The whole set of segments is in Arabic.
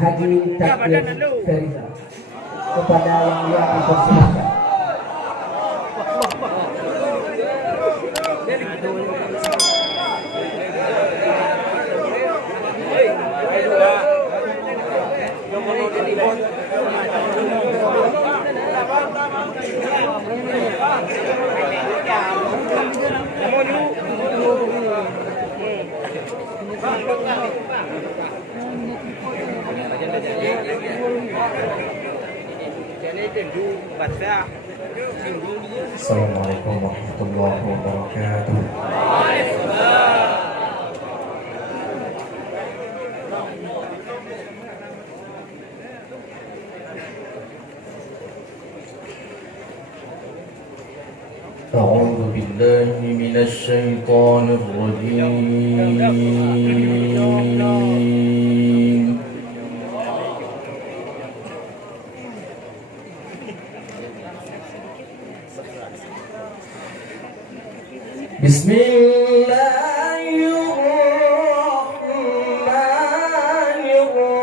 Haji Takdir Feriza. Kepada yang dipersilakan. Assalamualaikum warahmatullahi wabarakatuh. أعوذ بالله من الشيطان الرجيم. بسم الله الرحمن الرحيم.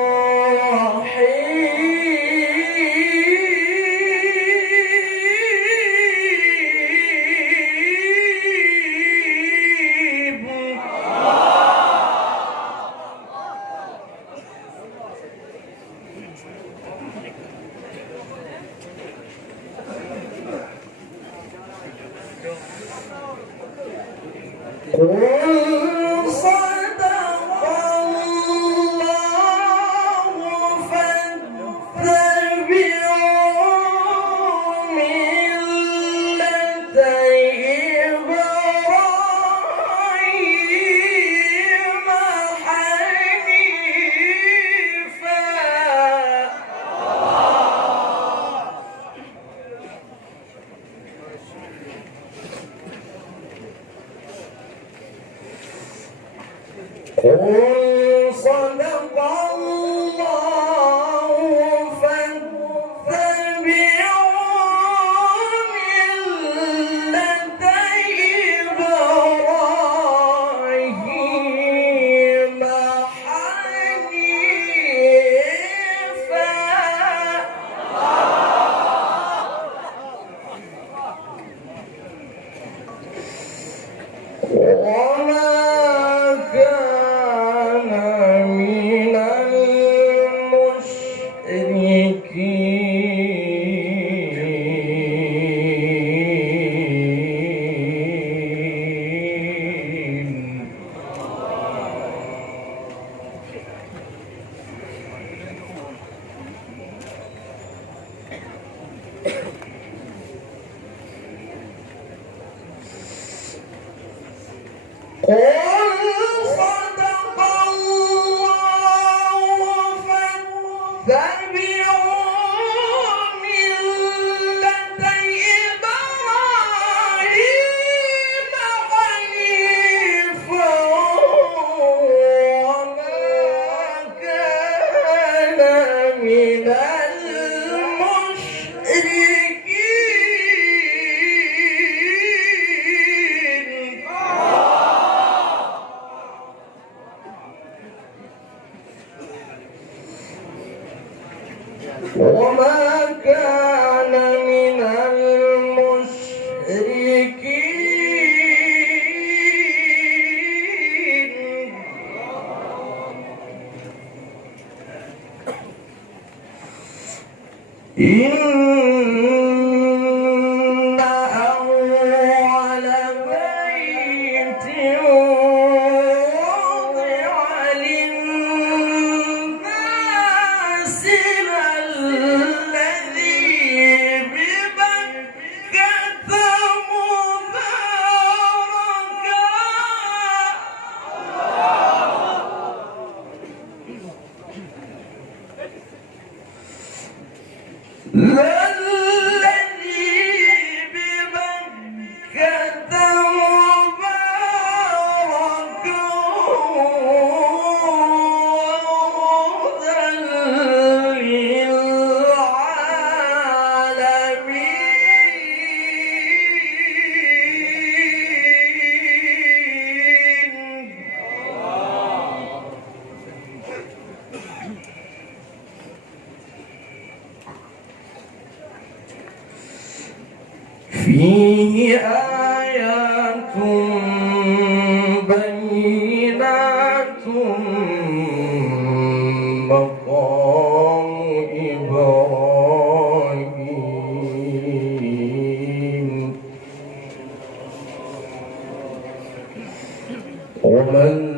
ومن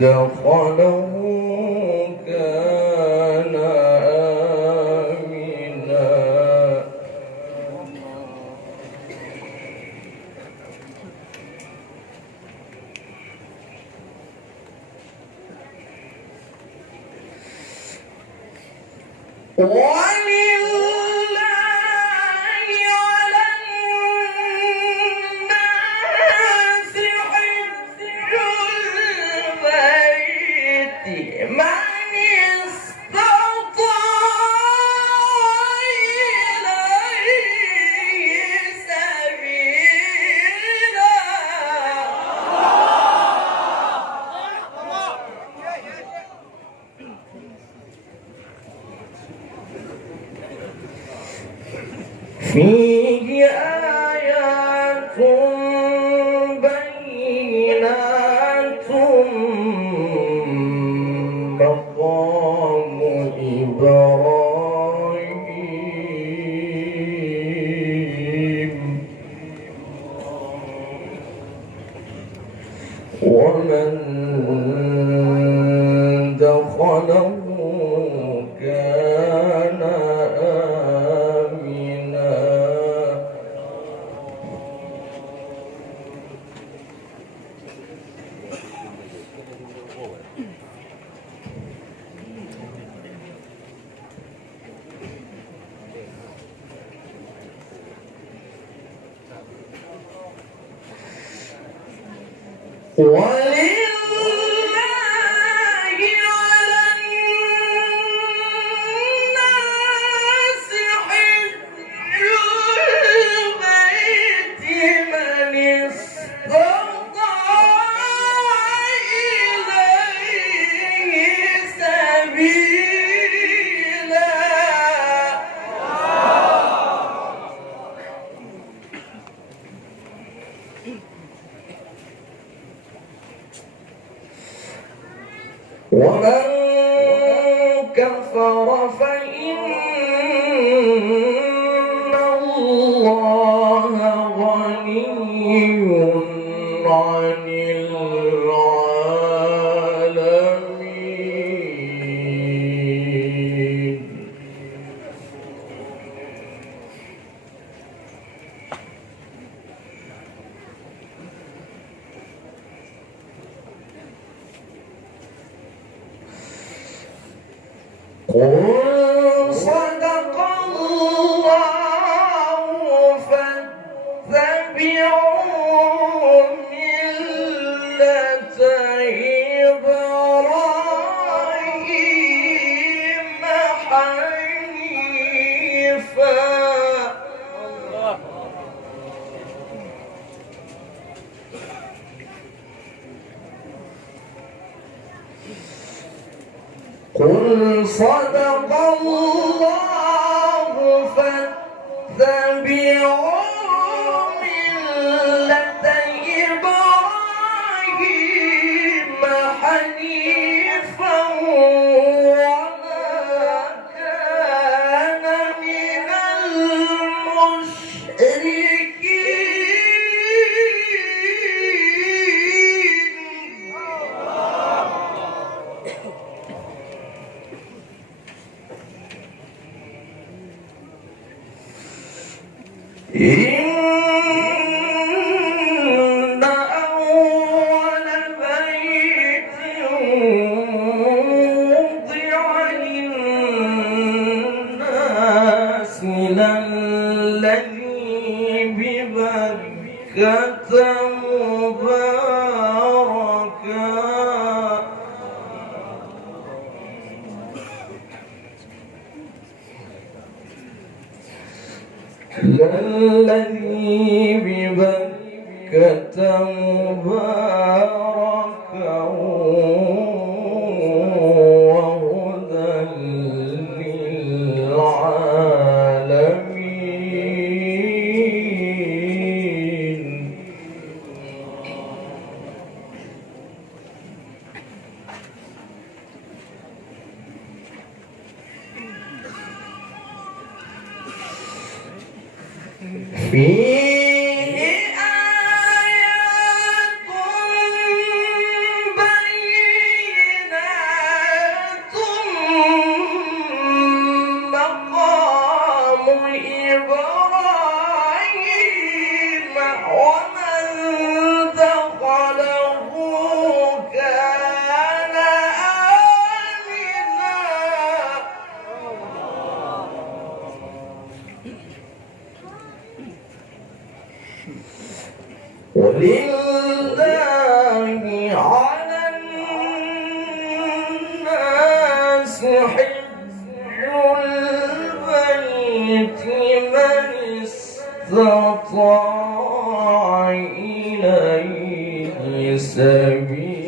دخله كان آمنا فيه آيات بينات مقام إبراهيم ومن دخله كان آمنا ولله على الناس حج البيت من استطاع إليه سبيلا ومن كفر فإن الله غني عن العالمين قل صدق الله فاتبعوا ملة إبراهيم حنيفا قل صدق الله فاتبعوا ملة إبراهيم حنيفا وما كان من إن أول بيت وضع للناس للذي ببكة مباركا الذي ببكة مباركا وهدى للعالمين فيه آيات ولله على الناس حج البيت من استطاع إليه سبيلا.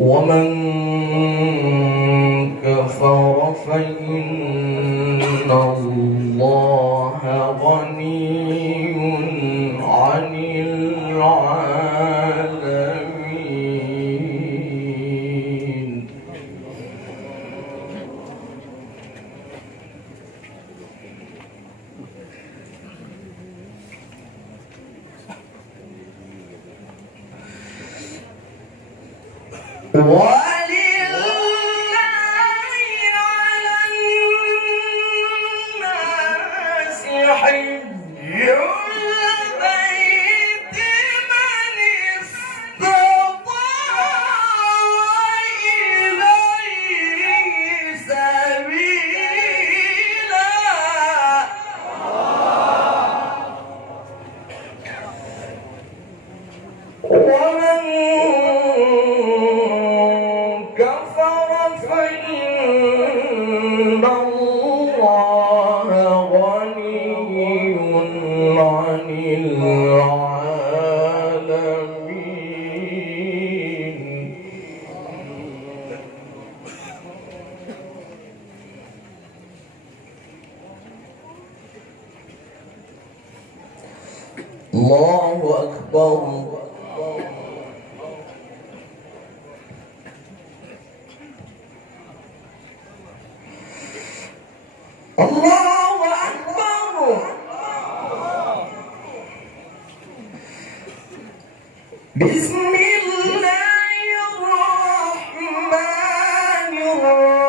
ومن كفر فإن الله غني عن العالمين. ولله على الناس حج البيت من استطاع إليه سبيلا. ومن كفر فإن الله غني عن العالمين. الله أكبر. الله أكبر. بسم الله الرحمن الرحيم.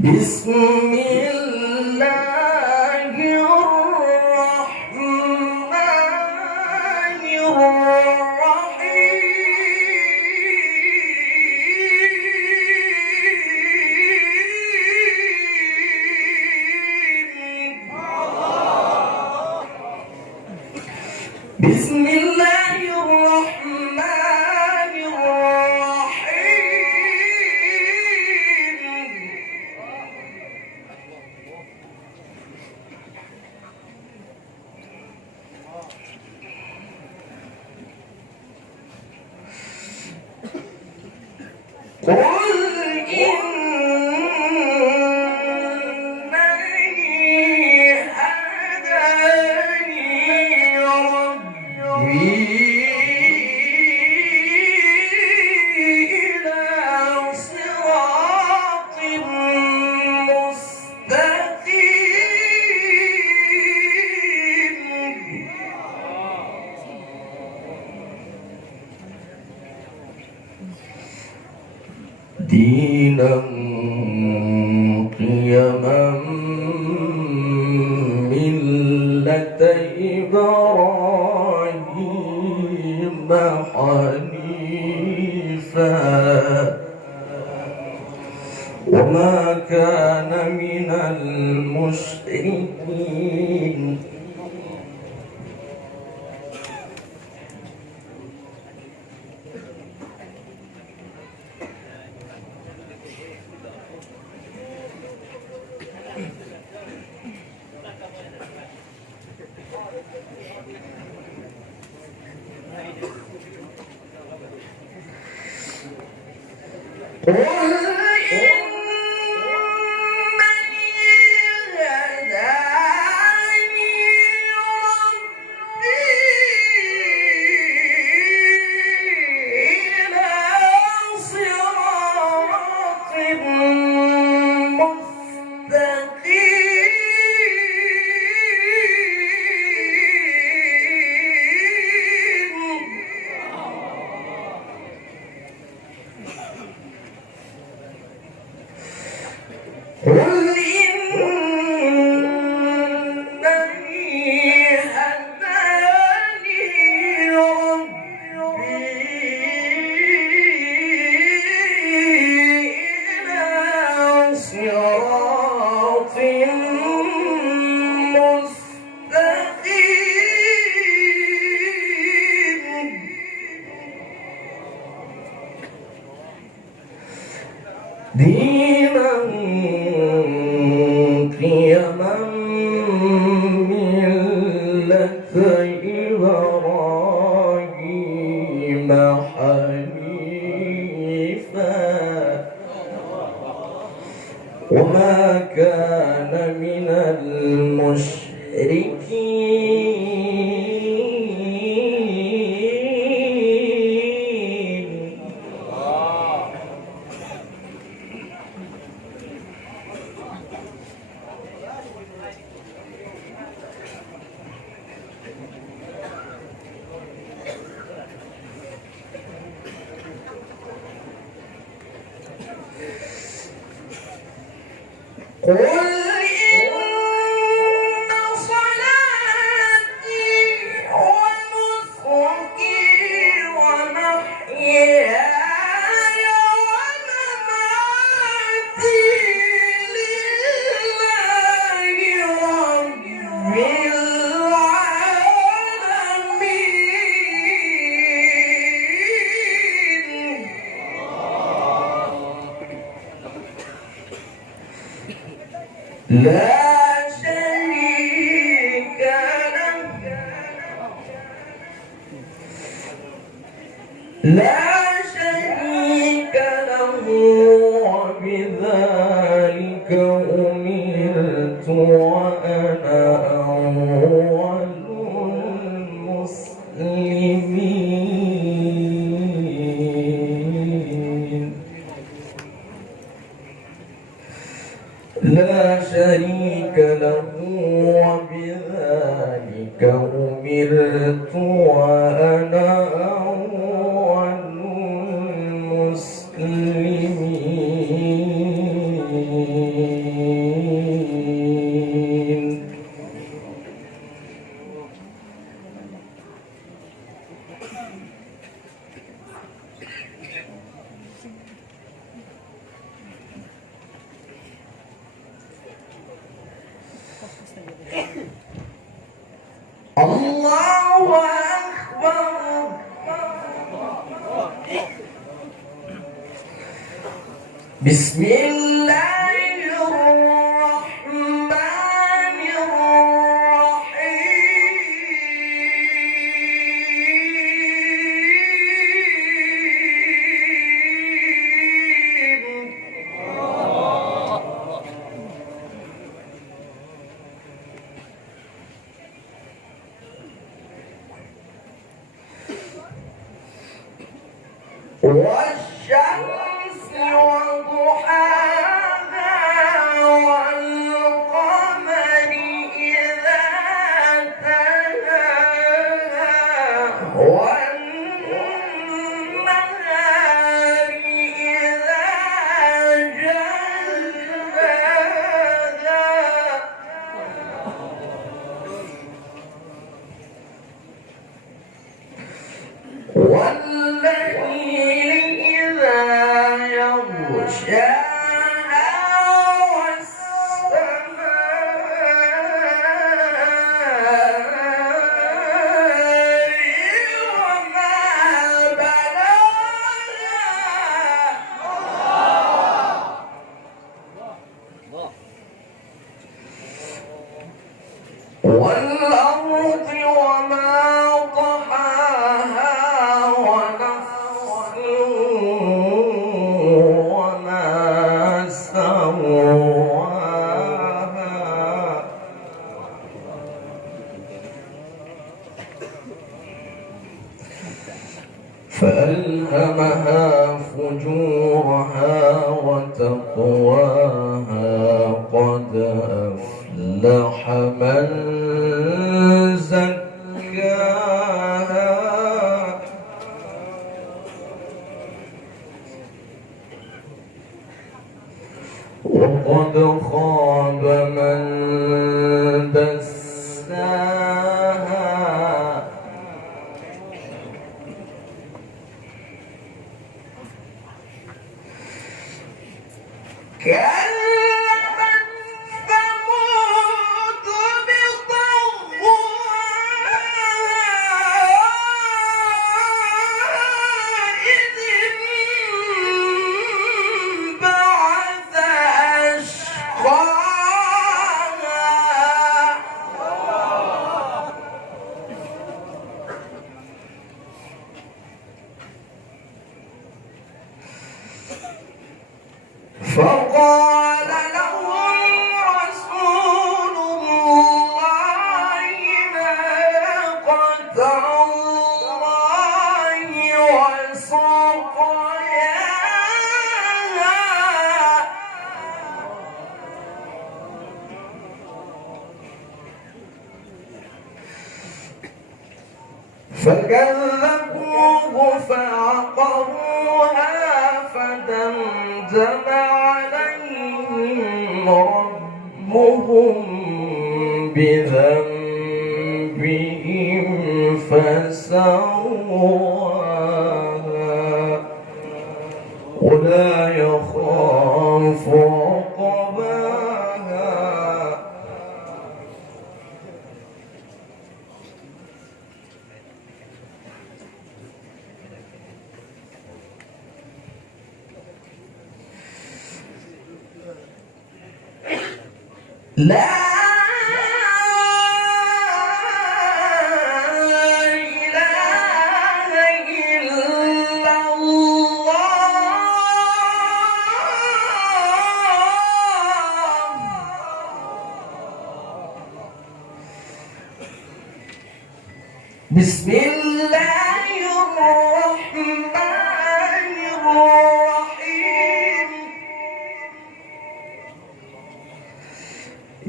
بسم الله الرحمن الرحيم. بسم الله الرحمن الرحيم. قل إنني هداني ربي إلى صراط مستقيم دينا قيما ملة إبراهيم حنيفا وما كان من المشركين. قل المشركين قل إن صلاتي ونسكي ومحياي ومماتي لله رب العالمين لا شريك له وبذلك أمرت وأنا أول المسلمين لا شريك له وبذلك أمرت وأنا أول المسلمين الله أكبر بسم الله الرحمن الرحيم والشمس وضحاها والقمر إذا تلاها والنهار إذا جلاها والليل إذا يغشاها والسماء وما بناها والأرض وما طحاها ونفس وما سواها فألهمها فجورها وتقواها قد أفلح من زكاها وقد خاب من دساها كذبت ثمود بطغواها إذ انبعث أشقاها فكذبوه فعقروها فدمدم عليهم ربهم بذنبهم فسواها ولا يخاف عقباها. لا إله إلا الله. بسم الله الرحمن الرحيم.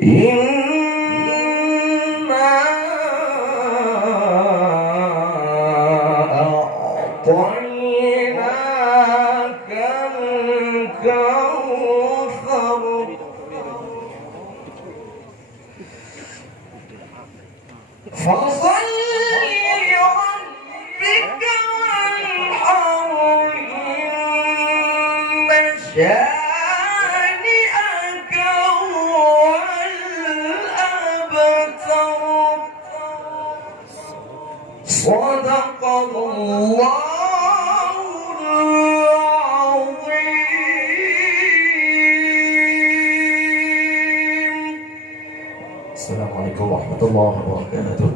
إنا أعطيناك الكوثر فصل لربك وانحر إن شانئك هو الأبتر. صدق الله العظيم. السلام عليكم ورحمة الله وبركاته.